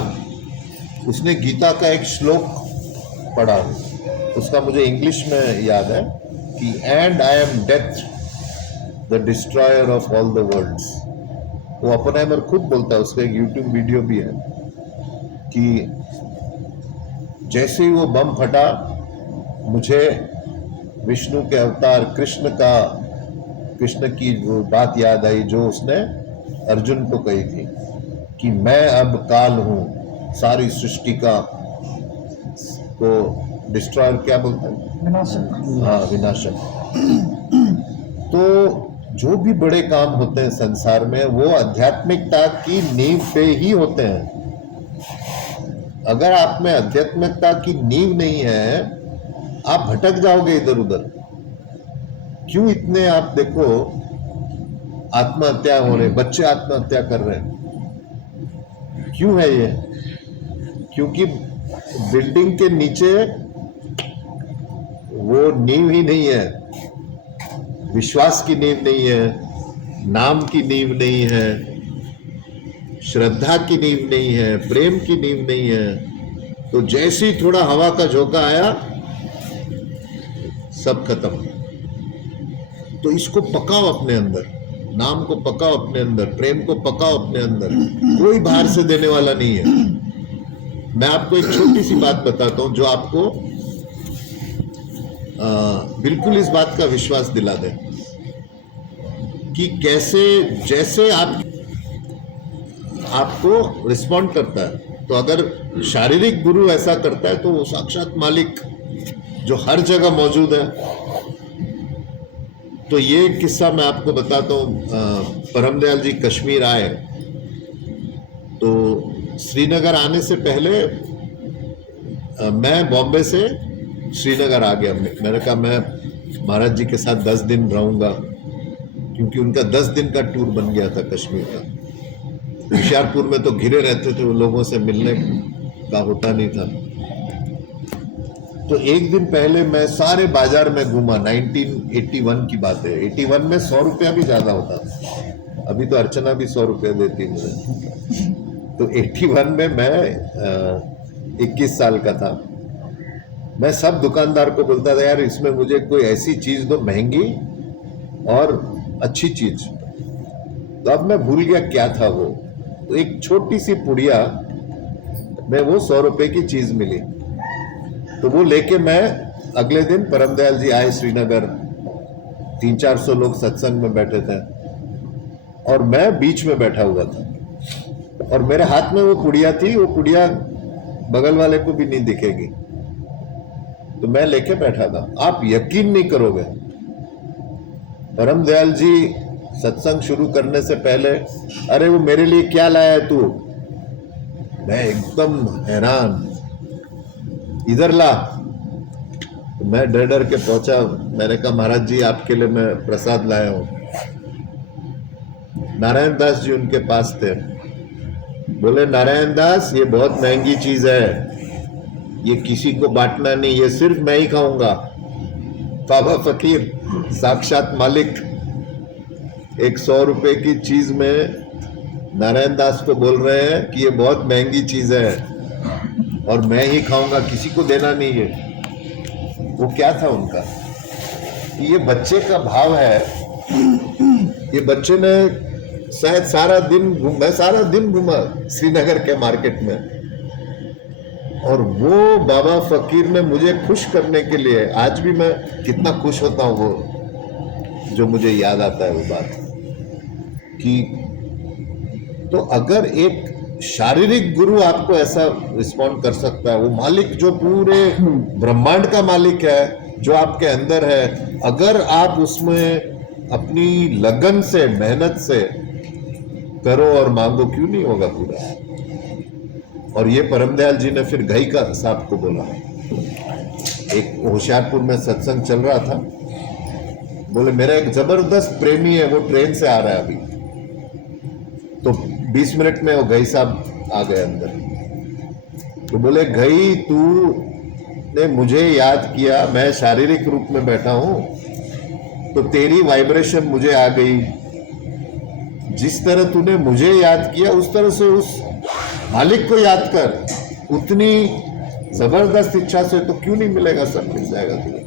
उसने गीता का एक श्लोक पढ़ा, उसका मुझे इंग्लिश में याद है कि and I am death the destroyer of all the worlds. वो ओपेनहाइमर खुद बोलता है, उसका एक यूट्यूब वीडियो भी है कि जैसे ही वो बम फटा, मुझे विष्णु के अवतार कृष्ण की वो बात याद आई जो उसने अर्जुन को कही थी कि मैं अब काल हूं, सारी सृष्टि का को डिस्ट्रॉयर क्या बोलते हैं, विनाशक। हाँ, विनाशक। तो जो भी बड़े काम होते हैं संसार में, वो आध्यात्मिकता की नींव पे ही होते हैं। अगर आप में आध्यात्मिकता की नींव नहीं है, आप भटक जाओगे इधर उधर। क्यों इतने, आप देखो, आत्महत्या हो रहे, बच्चे आत्महत्या कर रहे हैं, क्यों है ये? क्योंकि बिल्डिंग के नीचे वो नींव ही नहीं है, विश्वास की नींव नहीं है, नाम की नींव नहीं है, श्रद्धा की नींव नहीं है, प्रेम की नींव नहीं है। तो जैसे ही थोड़ा हवा का झोंका आया, सब खत्म। तो इसको पकाओ अपने अंदर, नाम को पकाओ अपने अंदर, प्रेम को पकाओ अपने अंदर। कोई बाहर से देने वाला नहीं है। मैं आपको एक छोटी सी बात बताता हूं जो आपको बिल्कुल इस बात का विश्वास दिला दे कि कैसे, जैसे आपको रिस्पॉन्ड करता है। तो अगर शारीरिक गुरु ऐसा करता है, तो वो साक्षात मालिक जो हर जगह मौजूद है। तो ये किस्सा मैं आपको बताता हूँ। परमदयाल जी कश्मीर आए, तो श्रीनगर आने से पहले मैं बॉम्बे से श्रीनगर आ गया। मैंने कहा मैं महाराज जी के साथ 10 दिन रहूंगा, क्योंकि उनका 10 दिन का टूर बन गया था कश्मीर का। होशियारपुर में तो घिरे रहते थे, वो लोगों से मिलने का होता नहीं था। तो एक दिन पहले मैं सारे बाजार में घूमा। 1981 की बात है। 81 में 100 रुपया भी ज्यादा होता था। अभी तो अर्चना भी 100 रुपया देती है मुझे। तो 81 में मैं 21 साल का था। मैं सब दुकानदार को बोलता था, यार इसमें मुझे कोई ऐसी चीज दो, महंगी और अच्छी चीज। तो अब मैं भूल गया क्या था वो। तो एक छोटी सी पुड़िया में वो 100 रुपए की चीज मिली। तो वो लेके मैं अगले दिन, परमदयाल जी आए श्रीनगर, 300-400 लोग सत्संग में बैठे थे और मैं बीच में बैठा हुआ था और मेरे हाथ में वो पुड़िया थी। वो पुड़िया बगल वाले को भी नहीं दिखेगी, तो मैं लेके बैठा था। आप यकीन नहीं करोगे, परमदयाल जी सत्संग शुरू करने से पहले, अरे वो मेरे लिए क्या लाया है तू? मैं एकदम हैरान, इधर ला। तो मैं डर डर के पहुंचा। मैंने कहा महाराज जी आपके लिए मैं प्रसाद लाया हूं। नारायण दास जी उनके पास थे। बोले नारायण दास, ये बहुत महंगी चीज है, ये किसी को बांटना नहीं, ये सिर्फ मैं ही खाऊंगा। बाबा फकीर साक्षात मालिक एक 100 रुपए की चीज में नारायण दास को बोल रहे हैं कि ये बहुत महंगी चीज है और मैं ही खाऊंगा, किसी को देना नहीं है। वो क्या था उनका, ये बच्चे का भाव है। ये बच्चे ने शायद सारा दिन मैं सारा दिन घूमा श्रीनगर के मार्केट में, और वो बाबा फकीर ने मुझे खुश करने के लिए, आज भी मैं कितना खुश होता हूँ वो जो मुझे याद आता है वो बात कि, तो अगर एक शारीरिक गुरु आपको ऐसा रिस्पॉन्ड कर सकता है, वो मालिक जो पूरे ब्रह्मांड का मालिक है, जो आपके अंदर है, अगर आप उसमें अपनी लगन से, मेहनत से करो और मांगो, क्यों नहीं होगा पूरा। और ये परमदयाल जी ने फिर घई का साहब को बोला। एक होशियारपुर में सत्संग चल रहा था, बोले मेरा एक जबरदस्त प्रेमी है, वो ट्रेन से आ रहा है अभी। तो 20 मिनट में वो घई साहब आ गए अंदर। तो बोले घई तू ने मुझे याद किया, मैं शारीरिक रूप में बैठा हूं, तो तेरी वाइब्रेशन मुझे आ गई। जिस तरह तूने मुझे याद किया उस तरह से उस मालिक को याद कर। उतनी जबरदस्त इच्छा से तो क्यों नहीं मिलेगा, सब मिल जाएगा तुझे।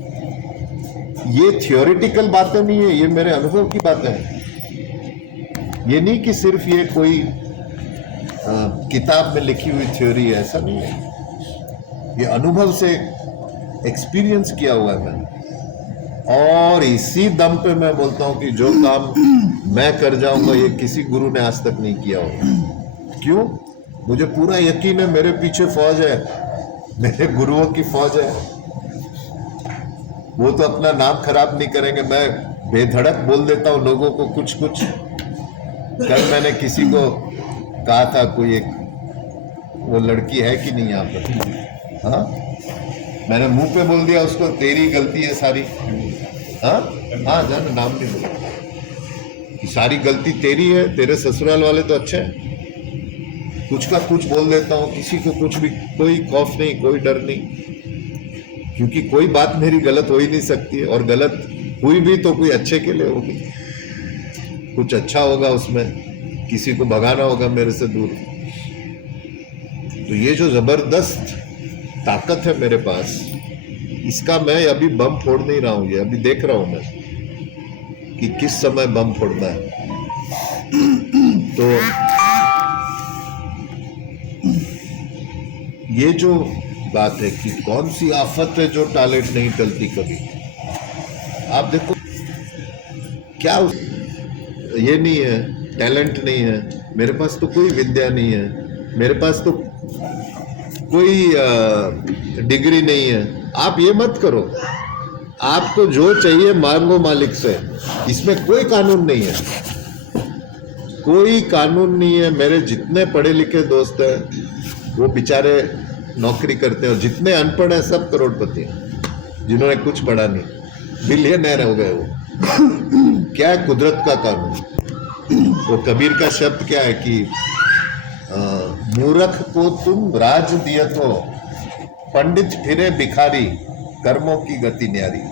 ये थियोरिटिकल बातें नहीं है, ये मेरे अनुभव की बातें हैं। ये नहीं कि सिर्फ ये कोई किताब में लिखी हुई थ्योरी है, ऐसा नहीं है। ये अनुभव से एक्सपीरियंस किया हुआ है मैंने। और इसी दम पे मैं बोलता हूं कि जो काम मैं कर जाऊंगा ये किसी गुरु ने आज तक नहीं किया होगा। क्यों? मुझे पूरा यकीन है मेरे पीछे फौज है, मेरे गुरुओं की फौज है। वो तो अपना नाम खराब नहीं करेंगे। मैं बेधड़क बोल देता हूं लोगों को कुछ कुछ। कल मैंने किसी को कहा था, कोई एक वो लड़की है कि नहीं यहाँ पर, हाँ, मैंने मुंह पे बोल दिया उसको, तेरी गलती है सारी। हाँ हाँ, जान नाम नहीं बोला, सारी गलती तेरी है, तेरे ससुराल वाले तो अच्छे हैं। कुछ का कुछ बोल देता हूँ, किसी को कुछ भी, कोई खौफ नहीं, कोई डर नहीं, क्योंकि कोई बात मेरी गलत हो ही नहीं सकती है। और गलत हुई भी तो कोई अच्छे के लिए होगी, कुछ अच्छा होगा उसमें, किसी को भगाना होगा मेरे से दूर। तो ये जो जबरदस्त ताकत है मेरे पास, इसका मैं अभी बम फोड़ नहीं रहा हूं। ये अभी देख रहा हूं मैं कि किस समय बम फोड़ना है। तो ये जो बात है कि कौन सी आफत है जो टैलेंट नहीं टलती कभी। आप देखो क्या ये नहीं है, टैलेंट नहीं है मेरे पास, तो कोई विद्या नहीं है मेरे पास, तो कोई डिग्री नहीं है। आप ये मत करो, आपको जो चाहिए मांगो मालिक से। इसमें कोई कानून नहीं है, कोई कानून नहीं है। मेरे जितने पढ़े लिखे दोस्त हैं वो बेचारे नौकरी करते हैं, और जितने अनपढ़ हैं सब करोड़पति हैं, जिन्होंने कुछ पढ़ा नहीं, बिलियनर हो गए वो। क्या है कुदरत का कानून? वो कबीर का शब्द क्या है कि मूर्ख को तुम राज दिए तो पंडित फिरे भिखारी, कर्मों की गति न्यारी।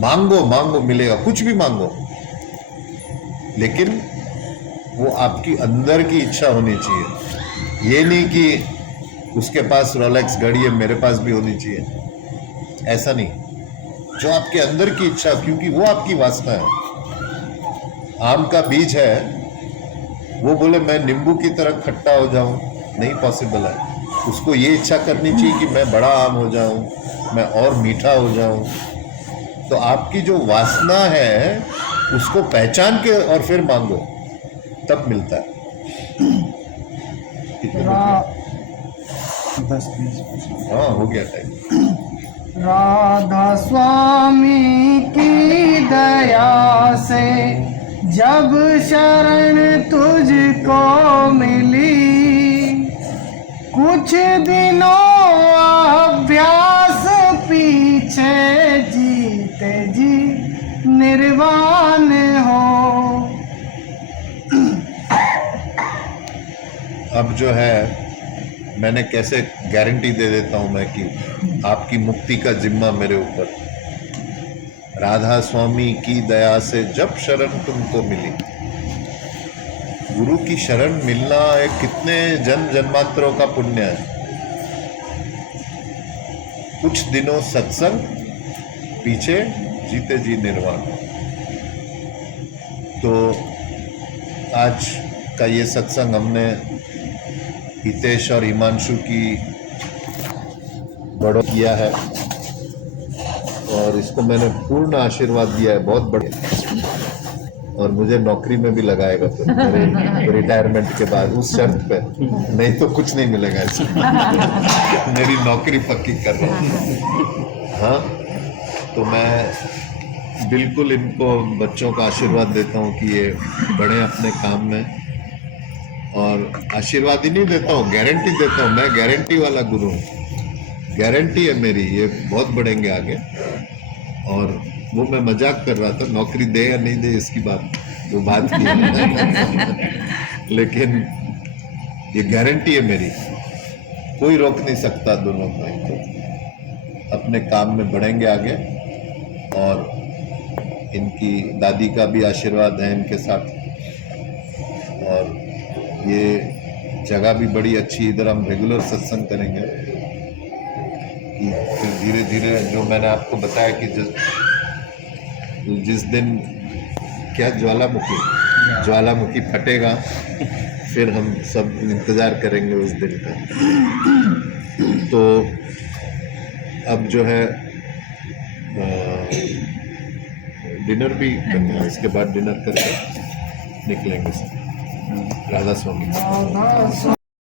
मांगो मांगो मिलेगा, कुछ भी मांगो, लेकिन वो आपकी अंदर की इच्छा होनी चाहिए। ये नहीं कि उसके पास रोलेक्स घड़ी है मेरे पास भी होनी चाहिए, ऐसा नहीं। जो आपके अंदर की इच्छा, क्योंकि वो आपकी वासना है। आम का बीज है, वो बोले मैं नींबू की तरह खट्टा हो जाऊं, नहीं पॉसिबल है। उसको ये इच्छा करनी चाहिए कि मैं बड़ा आम हो जाऊं, मैं और मीठा हो जाऊं। तो आपकी जो वासना है उसको पहचान के और फिर मांगो, तब मिलता है। हाँ, हो गया टाइम। राधा स्वामी की दया से जब शरण तुझको मिली, कुछ दिनों अभ्यास पीछे जीते जी निर्वाण हो। अब जो है मैंने कैसे गारंटी दे देता हूं मैं कि आपकी मुक्ति का जिम्मा मेरे ऊपर। राधा स्वामी की दया से जब शरण तुमको मिली। गुरु की शरण मिलना एक कितने जन्म जन्मांतरों का पुण्य है। कुछ दिनों सत्संग, पीछे जीते जी निर्वाण। तो आज का ये सत्संग हमने हितेश और हिमांशु की बड़ो किया है, और इसको मैंने पूर्ण आशीर्वाद दिया है, बहुत बढ़िया। और मुझे नौकरी में भी लगाएगा फिर मेरे रिटायरमेंट के बाद, उस शर्त पे, नहीं तो कुछ नहीं मिलेगा इसमें। मेरी नौकरी पक्की कर रहा हूँ। हाँ, तो मैं बिल्कुल इनको बच्चों का आशीर्वाद देता हूँ कि ये बढ़े अपने काम में, और आशीर्वाद ही नहीं देता हूँ, गारंटी देता हूँ। मैं गारंटी वाला गुरु हूँ, गारंटी है मेरी, ये बहुत बढ़ेंगे आगे। और वो मैं मजाक कर रहा था, नौकरी दे या नहीं दे इसकी वो बात की है। लेकिन ये गारंटी है मेरी, कोई रोक नहीं सकता दोनों भाई को, अपने काम में बढ़ेंगे आगे। और इनकी दादी का भी आशीर्वाद है इनके साथ, और ये जगह भी बड़ी अच्छी, इधर हम रेगुलर सत्संग करेंगे। फिर धीरे धीरे जो मैंने आपको बताया कि जिस दिन क्या ज्वालामुखी फटेगा, फिर हम सब इंतजार करेंगे उस दिन का। तो अब जो है डिनर भी करना है, इसके बाद डिनर करके निकलेंगे सब। राधा स्वामी। राधा